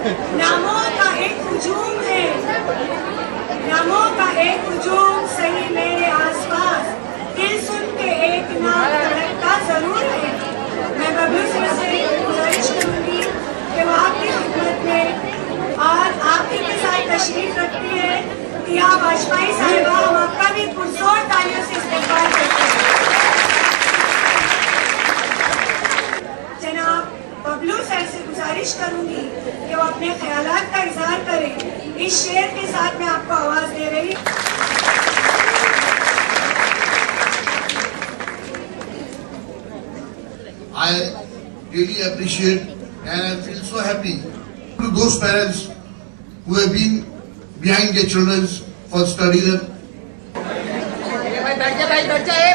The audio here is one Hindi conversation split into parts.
नामों का एक हुजूम है, नामों का एक हुजूम सही मेरे आसपास, दिल सुन के एक नाम धड़कता जरूर है। मैं बबलू सर से गुजारिश करूंगी कि वो आपकी खिदमत में और आपके के साथ तशरीफ रखती है दिया वाजपेयी साहिबा। हम आपका भी पुरजोर तालियों से इस्तेमाल करते हैं। जनाब बबलू सर से गुजारिश करूंगी कि वो अपने ख्यालात का इजहार करें। इस शेर के साथ मैं आपको आवाज दे रही। I really appreciate and I feel so happy to those parents who have been behind their children for study them.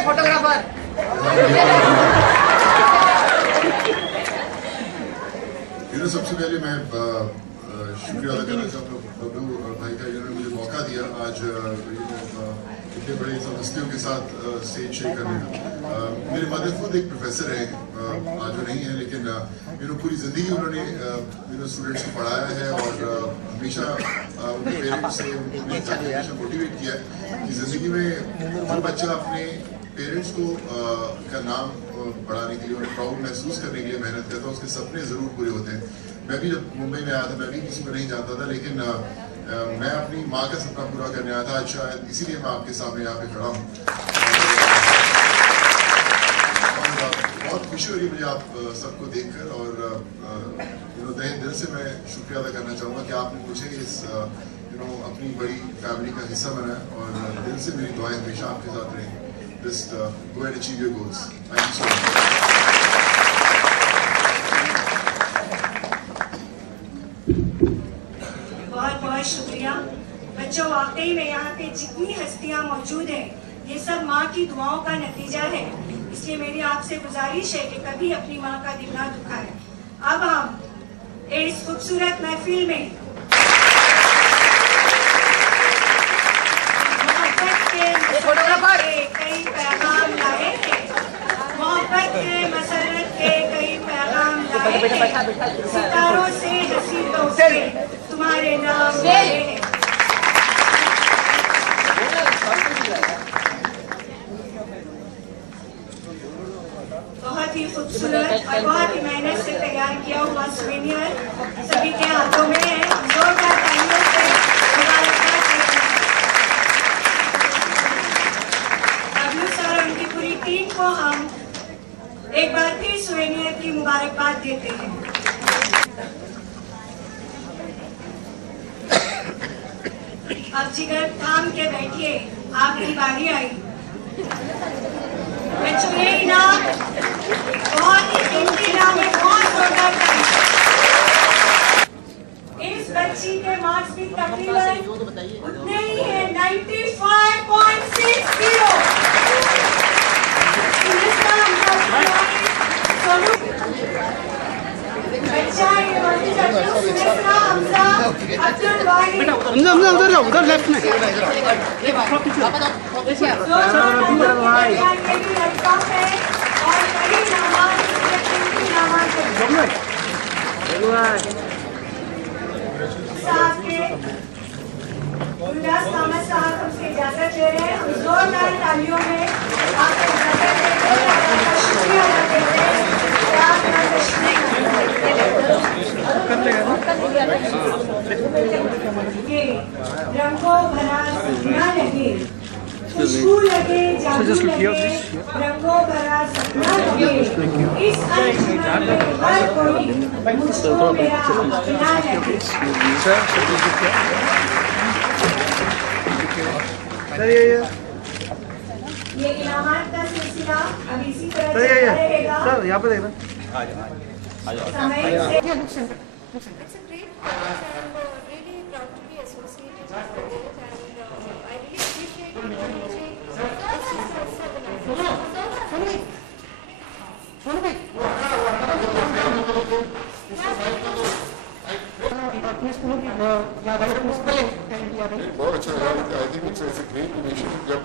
Photographer सबसे पहले मैं शुक्रिया अदा करना चाहूँगा बबलू भाई का, जिन्होंने मुझे मौका दिया आज इतने बड़ी हस्तियों के साथ स्टेज शेयर करने का। मेरे मदर खुद एक प्रोफेसर है, आज वो नहीं है, लेकिन पूरी ज़िंदगी उन्होंने स्टूडेंट्स को पढ़ाया है और हमेशा उनके पेरेंट्स से हमेशा मोटिवेट किया है कि ज़िंदगी में जो बच्चा अपने पेरेंट्स को का नाम बढ़ाने के लिए, उन्हें प्राउड महसूस करने के लिए मेहनत करता है, उसके सपने ज़रूर पूरे होते हैं। मैं भी जब मुंबई में आया था, मैं भी किसी को नहीं जानता था, लेकिन मैं अपनी माँ का सपना पूरा करने आया था। आज शायद इसीलिए मैं आपके सामने यहाँ पे खड़ा हूँ। बहुत खुशी हो रही है मुझे आप सबको देखकर, और दिल से मैं शुक्रिया अदा करना चाहूँगा कि आपने मुझे इस अपनी बड़ी फैमिली का हिस्सा बनाया, और दिल से मेरी दुआएं हमेशा आपके साथ रहें। Just go and achieve your goals. Thank you so much. बहुत बहुत शुक्रिया बच्चों। वाकई में यहाँ पे जितनी हस्तियाँ मौजूद हैं, ये सब माँ की दुआओं का नतीजा है। इसलिए मेरी आपसे गुजारिश है कि कभी अपनी माँ का दिल ना दुखाएं। अब हम इस खूबसूरत महफिल में कई पैगाम लाए थे, मोहब्बत के मसरत के कई पैगाम लाए थे, सितारों से हंसी तोहफे तुम्हारे नाम लाए हैं। बहुत ही खूबसूरत और बहुत ही मेहनत से तैयार किया हुआ सुवेनियर सभी के हाथों में है। जोरदार तालियों से मुबारकबाद देते हैं बबलू सर और उनकी पूरी टीम को। हम एक बार फिर सुवेनियर की मुबारकबाद देते हैं। अब जिगर थाम के बैठिए, आपकी बारी आई। बच्चों ये इनाम बहुत ही कीमती इनाम है, बहुत जोरदार तालियां। इस बच्ची के मार्क्स भी तकरीबन उतने ही है, 95.60। उधर लेफ्ट में साहब हमसे इजाजत ले रहे हैं। हम जोरदार तालियों में आपको इजाजत देते हैं, आपका शुक्रिया अदा करते हैं। ये रंगों भरा सपना लगे, खुशबू लगे, जादू लगे, रंगों भरा सपना लगे, इस अंजुमन में हर कोई मुझको मेरा अपना लगे। ये इनामात का सिलसिला अभी इसी तरह चलता रहेगा। सर यहाँ पे देखना। समय से It's a great cause and really proud to be associated with it, and I really appreciate you managing this. अपने स्कूलों की याद आई, प्रिंसिपल टाइम की याद आई? बहुत अच्छा लगा। आई think it's a great initiative जब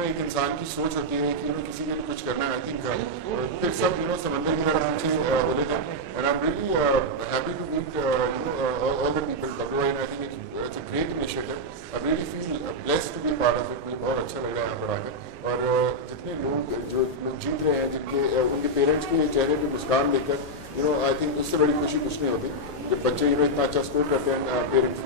एक इंसान की सोच होती है कि किसी के लिए कुछ करना है। आई थिंक फिर सब समंदर की तरफ पीछे बोले थे and I am really happy to meet all the people W I think it's a great initiative. I really feel blessed to be part of it. मुझे बहुत अच्छा लग रहा है यहाँ पर आकर और जितने लोग जो लोग जीत रहे हैं जिनके उनके पेरेंट्स के चेहरे पर मुस्कान देखकर आई थिंक उससे बड़ी खुशी कुछ नहीं होती जब बच्चे इतना अच्छा स्कोर करते हैं पेरेंट्स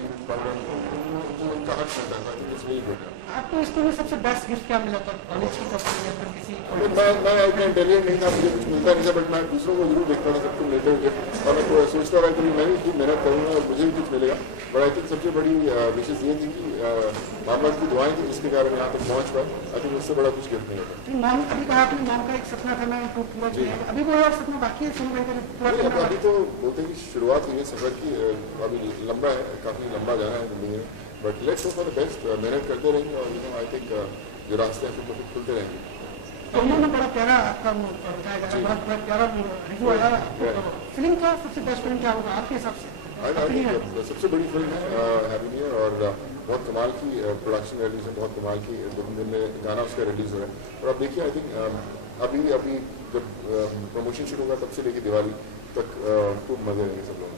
उनका हक मिलता है। आई थिंक इट्स वेरी गुड। आपको स्कूल में सबसे बेस्ट गिफ्ट क्या मिला था कॉलेज की तरफ से या फिर किसी? मैं इंटेलिजेंट नहीं था, मुझे कुछ मिलता नहीं था, बट मैं दूसरों को जरूर देखता था सबको मिलते हुए और मैं सोचता था कि मैं भी खूब मेहनत करूँगा और मुझे भी कुछ मिलेगा। बट आई थिंक सबसे बड़ी विशेष ये थी कि मामा की दुआएं थी जिसके कारण यहाँ तक पहुँच पाए। आई थिंक उससे बड़ा कुछ गिफ्ट नहीं होता। नाम अभी कहा आपने नाम का एक सपना था मैं पूरा किया, अभी कोई और सपना बाकी है पूरा करना? अभी तो बोलते हैं कि शुरुआत हुई है सफर की, अभी लंबा है, काफ़ी लंबा जाना है जिंदगी में, but let's hope for the best. मेहनत करते रहेंगे और आई थिंक जो रास्ते हैं फिर खुलते रहेंगे। उन्होंने बड़ा प्यारा आपका बताया गया, बड़ा प्यारा रिव्यू आया। फिल्म का सबसे बेस्ट फिल्म क्या होगा आपके हिसाब से? सबसे बड़ी फिल्म है हैप्पी न्यू ईयर और बहुत कमाल की प्रोडक्शन वैल्यूज है, बहुत कमाल की 2 दिन में गाना उसका रिलीज हो रहा है और अब देखिए आई थिंक अभी जब प्रमोशन शुरू होगा तब से लेके दिवाली तक खूब मजे आएंगे सब लोग।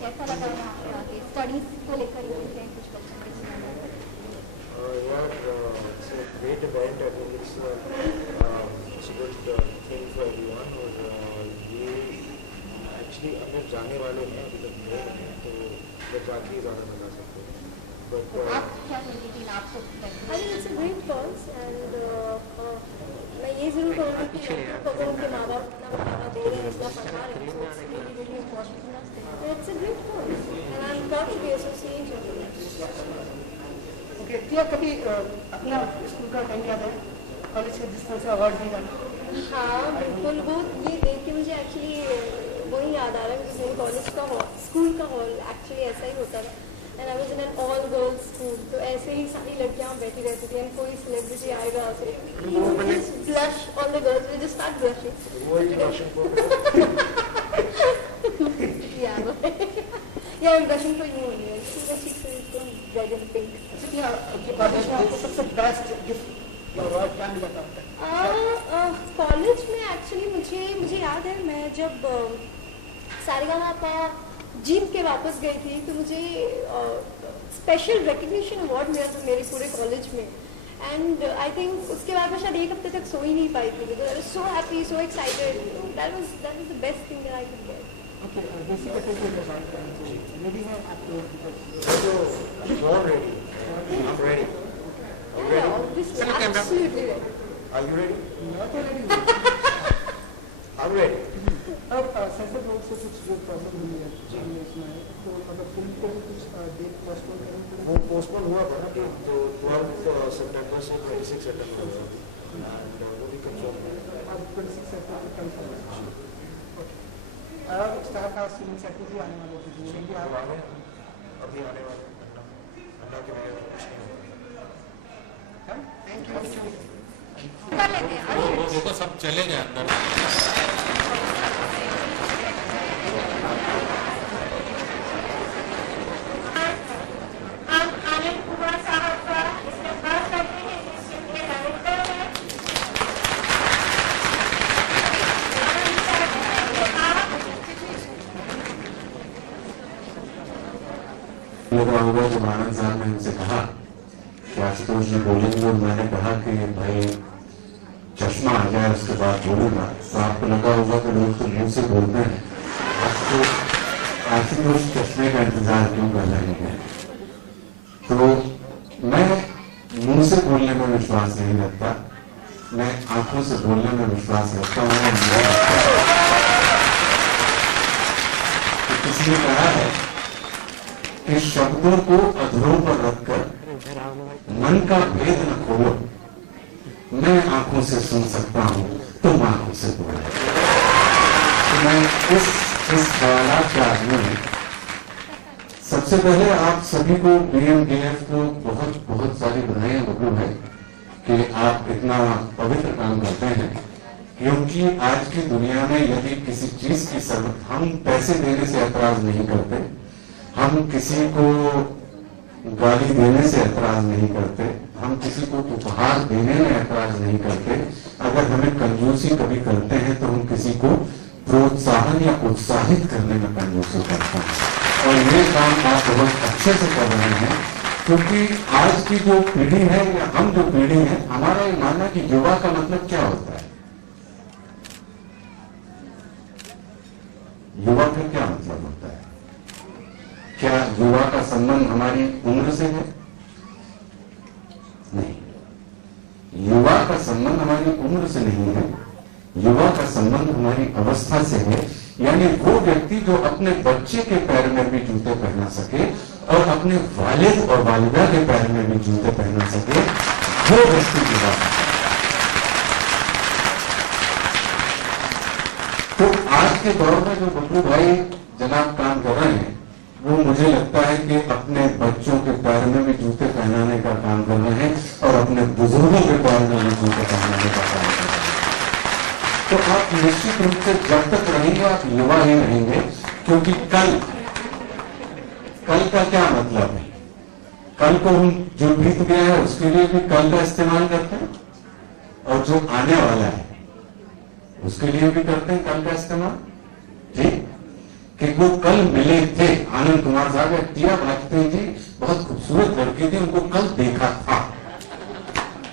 कैसा लगा यहाँ पे आके स्टडीज को लेकर कुछ Yeah, it's a great event. I think it's a good thing for everyone. और ये actually अगर जाने वाले हैं अभी तक गए हैं तो जब जाके ही ज़्यादा बता सकते हैं। But आप क्या सोचती थी आपको? I think it's a great cause and मैं ये ज़रूर कहूँगी कि अगर उनके माँ बाप इतना बढ़ावा दे रहे हैं, इतना पढ़ा रहे हैं, so it's really really important. It's a great cause and I'm proud to be associated with it. Okay, क्या कभी अपना स्कूल का टाइम याद है कॉलेज के जिस तरह से अवार्ड दिया? हाँ बिल्कुल, वो ये देख के मुझे एक्चुअली वही याद आ रहा है कि मेरे कॉलेज का हॉल, स्कूल का हॉल एक्चुअली ऐसा ही होता था and I was in an all girls school, तो ऐसे ही सारी लड़कियाँ बैठी रहती थी एंड कोई सेलिब्रिटी आएगा तो blush, all the girls will just start blushing. Yeah, I'm blushing for you only. See the cheeks are red and pink. College में आपको सबसे बेस्ट गिफ्ट अवार्ड क्या मिला था? कॉलेज में एक्चुअली मुझे याद है मैं जब सारेगामापा जीत के वापस गई थी तो मुझे स्पेशल रिकग्निशन अवार्ड मिला था मेरे पूरे कॉलेज में एंड आई थिंक उसके बाद मैं शायद 1 हफ्ते तक सो ही नहीं पाई थी because I was so happy, so excited. That was the best thing that I could get. Okay, basically ready है आपको? I'm ready. I'm ready. Yeah, obviously, absolutely ready. Are you ready? मैं तो रेडी हूँ। I'm ready. अब सैफर रोड से कुछ जो प्रॉब्लम हुई है इसमें तो मतलब फिल्म को कुछ डेट पोस्टपोन करेंगे? वो पोस्टपोन हुआ था ना कि 12 सितंबर से 26 सितंबर हुआ एंड वो भी कंफर्म है। अब 26 सितंबर कंफर्म है। स्टार कास्ट फिल्म सेट भी आने वाले थे, वो भी अभी आने वाले अन्ना के बगैर कुछ नहीं होता। Thank you. कर लेते हैं। वो तो सब चले गए अंदर। हम अनिल कुमार साहब का इस्तेमाल करते हैं जिसके डायरेक्टर हैं। लगा होगा जब आनंद साहब ने उनसे कहा कि आशुतोष जी बोलेंगे और मैंने कहा कि भाई चश्मा आ जाए उसके बाद बोलूंगा, तो आपको लगा होगा कि लोग तो मुंह से बोलते हैं, आपको आशुतोष चश्मे का इंतजार क्यों कर रहे हैं? तो मैं मुंह से बोलने में विश्वास नहीं रखता, मैं आंखों से बोलने में विश्वास रखता हूँ। किसी ने कहा है कि शब्दों को अधरों पर रखकर मन का भेद न खोलो, मैं आंखों से सुन सकता हूं, तुम आंखों से बोलो। तो मैं इस ख्यालात के आदमी हूं। सबसे पहले आप सभी को BMDF को बहुत बहुत सारी बधाइयां बबू है कि आप इतना पवित्र काम करते हैं क्योंकि आज की दुनिया में यदि किसी चीज की हम पैसे देने से ऐतराज नहीं करते, हम किसी को गाली देने से ऐतराज नहीं करते, हम किसी को उपहार देने में ऐतराज नहीं करते, अगर हमें कंजूसी कभी करते हैं तो हम किसी को प्रोत्साहन या उत्साहित करने में कंजूसी करते हैं। और ये काम आप बहुत अच्छे से कर रहे हैं, क्योंकि आज की जो पीढ़ी है या हम जो पीढ़ी है, हमारा ये मानना कि युवा का मतलब क्या होता है। युवा का क्या मतलब होता है? क्या युवा का संबंध हमारी उम्र से है? नहीं, युवा का संबंध हमारी उम्र से नहीं है। युवा का संबंध हमारी अवस्था से है। यानी वो व्यक्ति जो अपने बच्चे के पैर में भी जूते पहना सके और अपने वालिद और वालिदा के पैर में भी जूते पहना सके, वो व्यक्ति युवा है। तो आज के दौर में जो बबलू भाई जनाब काम कर रहे हैं, वो मुझे लगता है कि अपने बच्चों के पैर में भी जूते पहनाने का काम कर रहे हैं और अपने बुजुर्गों के पैर में भी जूते पहनाने का काम कर रहे हैं। तो आप निश्चित रूप से जब तक रहेंगे आप युवा ही रहेंगे, क्योंकि कल का क्या मतलब है? कल को हम जो बीत गया है उसके लिए भी कल का इस्तेमाल करते हैं, और जो आने वाला है उसके लिए भी करते हैं कल का इस्तेमाल। ठीक, कि वो कल मिले थे आनंद कुमार साहब, टिया वाजपेयी जी बहुत खूबसूरत लड़की थी, उनको कल देखा था,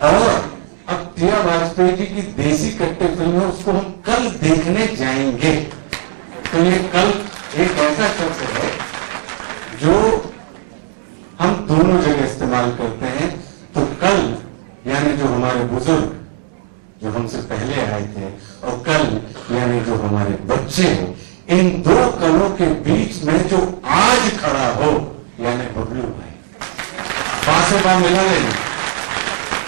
और अब टिया वाजपेयी जी की देसी कट्टे फिल्म है, उसको हम कल देखने जाएंगे। तो ये कल एक ऐसा शब्द है जो हम दोनों जगह इस्तेमाल करते हैं। तो कल यानी जो हमारे बुजुर्ग जो हमसे पहले आए थे, और कल यानी जो हमारे बच्चे हैं, इन दो कलों के बीच में जो आज खड़ा हो, यानी बबलू भाई, बासे बा मिला नहीं,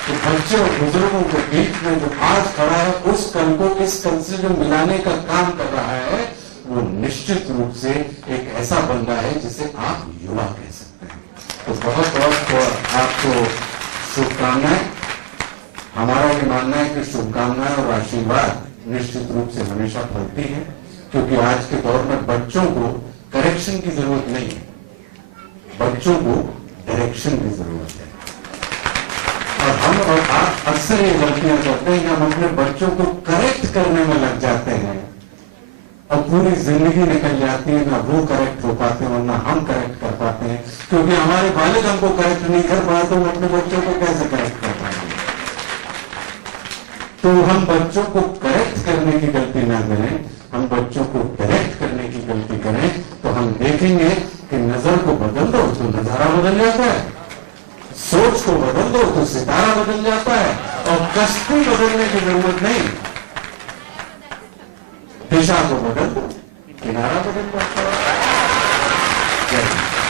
तो बच्चे और बुजुर्गों के बीच में जो आज खड़ा है, उस कल को इस कल से जो मिलाने का काम कर रहा है, वो निश्चित रूप से एक ऐसा बंदा है जिसे आप युवा कह सकते हैं। तो बहुत बहुत आपको शुभकामनाएं। हमारा ये मानना है कि शुभकामनाएं और आशीर्वाद निश्चित रूप से हमेशा फलती है, क्योंकि आज के दौर में बच्चों को करेक्शन की जरूरत नहीं है, बच्चों को डायरेक्शन की जरूरत है। और हम और आप अक्सर ये गलतियां करते हैं कि हम अपने बच्चों को करेक्ट करने में लग जाते हैं, और पूरी जिंदगी निकल जाती है, ना वो करेक्ट हो पाते हैं और ना हम करेक्ट कर पाते हैं, क्योंकि हमारे वालिद हमको करेक्ट नहीं कर पाए, तो हम अपने बच्चों को कैसे करेक्ट कर पाएंगे। तो हम बच्चों को करेक्ट करने की गलती ना करें, हम बच्चों को डायरेक्ट करने की गलती करें, तो हम देखेंगे कि नजर को बदल दो तो नजारा बदल जाता है, सोच को बदल दो तो सितारा बदल जाता है, और कश्ती बदलने की जरूरत नहीं, दिशा को बदल दो किनारा बदल जाता है।